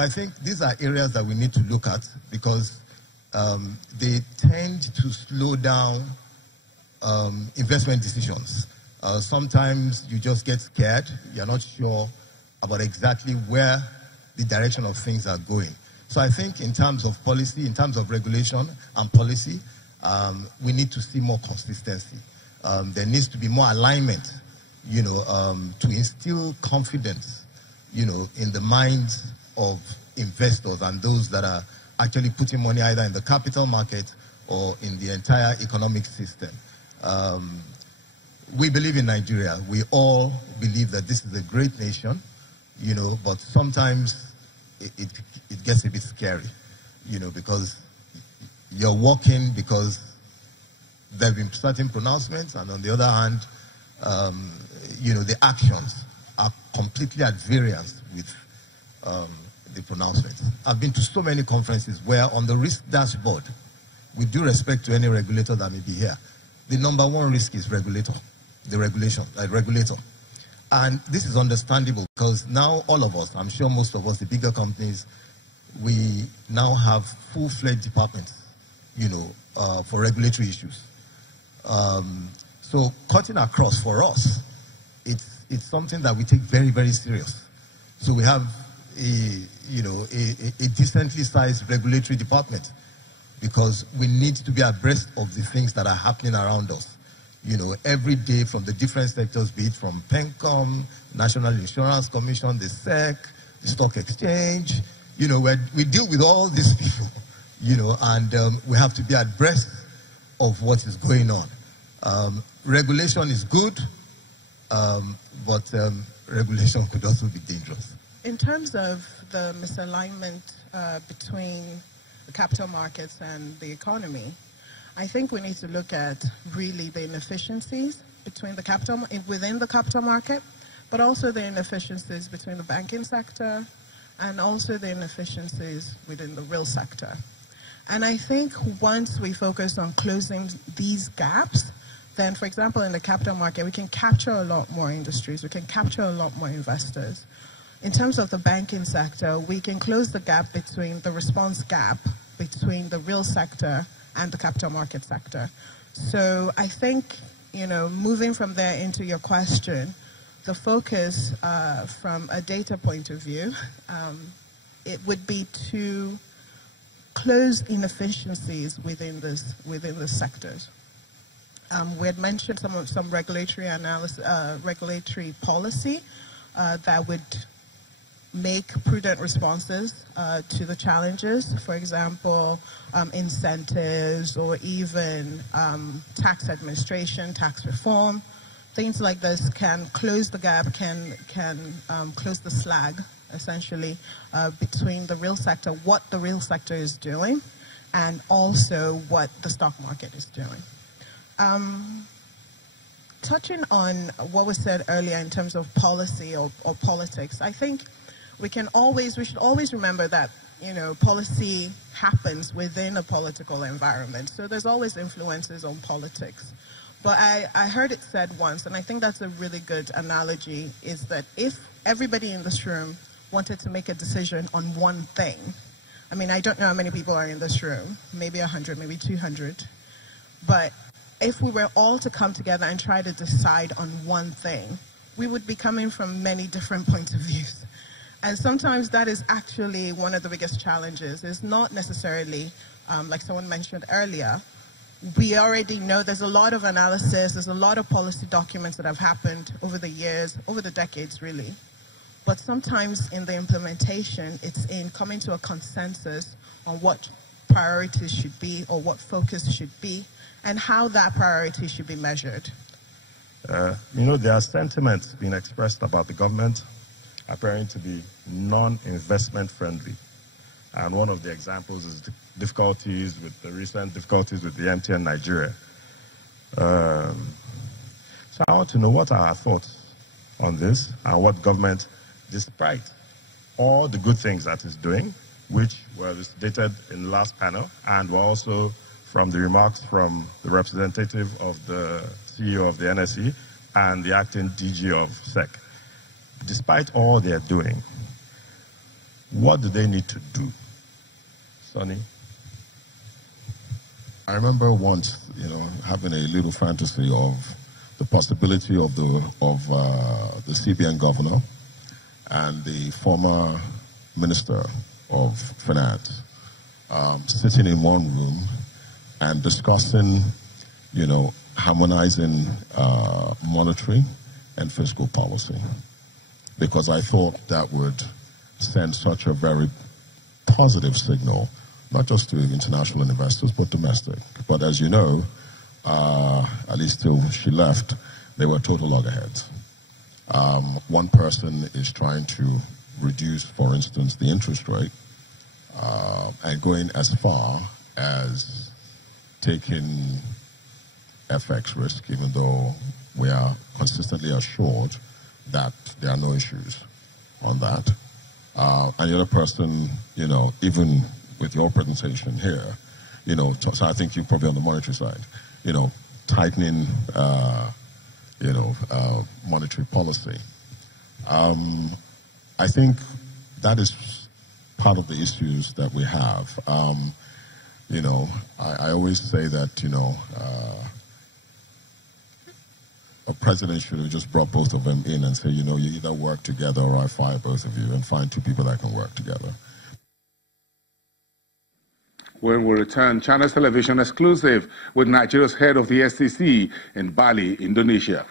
So I think these are areas that we need to look at because they tend to slow down investment decisions. Sometimes you just get scared. You're not sure about exactly where the direction of things are going. So I think in terms of policy, in terms of regulation and policy, we need to see more consistency. There needs to be more alignment, to instill confidence, in the minds of investors and those that are actually putting money either in the capital market or in the entire economic system. We believe in Nigeria. We all believe that this is a great nation, but sometimes it gets a bit scary, because you're walking because there have been certain pronouncements, and on the other hand, the actions are completely at variance with the pronouncements. I've been to so many conferences where on the risk dashboard, with due respect to any regulator that may be here, the number one risk is regulator. And this is understandable because now all of us, I'm sure most of us, the bigger companies, we now have full-fledged departments, for regulatory issues. So cutting across for us, it's something that we take very, very serious. So we have a decently sized regulatory department because we need to be abreast of the things that are happening around us. Every day from the different sectors, be it from PENCOM, National Insurance Commission, the SEC, the Stock Exchange, we deal with all these people, and we have to be abreast of what is going on. Regulation is good, but regulation could also be dangerous. In terms of the misalignment between the capital markets and the economy, I think we need to look at really the inefficiencies within the capital market, but also the inefficiencies between the banking sector and also the inefficiencies within the real sector. And I think once we focus on closing these gaps, then, for example, in the capital market, we can capture a lot more industries, we can capture a lot more investors. In terms of the banking sector, we can close the gap between the response gap between the real sector and the capital market sector. So I think, moving from there into your question, the focus from a data point of view, it would be to close inefficiencies within the sectors. We had mentioned some regulatory analysis, regulatory policy that would make prudent responses to the challenges. For example, incentives or even tax administration, tax reform. Things like this can close the gap, can close the slag, essentially, between the real sector, what the real sector is doing, and also what the stock market is doing. Touching on what was said earlier in terms of policy or politics, I think we should always remember that, policy happens within a political environment. So there's always influences on politics. But I heard it said once, and I think that's a really good analogy, is that if everybody in this room wanted to make a decision on one thing, I don't know how many people are in this room, maybe 100, maybe 200, but if we were all to come together and try to decide on one thing, we would be coming from many different points of view. And sometimes that is actually one of the biggest challenges. It's not necessarily, like someone mentioned earlier, we already know there's a lot of analysis, there's a lot of policy documents that have happened over the years, over the decades really. But sometimes in the implementation, it's in coming to a consensus on what priorities should be or what focus should be and how that priority should be measured. There are sentiments being expressed about the government appearing to be non-investment friendly. And one of the examples is the recent difficulties with the MTN Nigeria. So I want to know what are our thoughts on this and what government, despite all the good things that it's doing, which were stated in the last panel, and were also from the remarks from the representative of the CEO of the NSE and the acting DG of SEC. Despite all they're doing, What do they need to do? Sonny? I remember once, having a little fantasy of the possibility of the CBN governor and the former Minister of Finance sitting in one room and discussing, harmonizing monetary and fiscal policy. Because I thought that would send such a very positive signal, not just to international investors, but domestic. But as you know, at least till she left, they were total loggerheads. One person is trying to reduce, for instance, the interest rate, and going as far as taking FX risk, even though we are consistently assured that there are no issues on that. And the other person, even with your presentation here, so I think you're probably on the monetary side, tightening, monetary policy. I think that is part of the issues that we have. I always say that, a president should have just brought both of them in and say, you either work together or I fire both of you, and find two people that can work together. When we return, Channels Television exclusive with Nigeria's head of the SEC in Bali, Indonesia.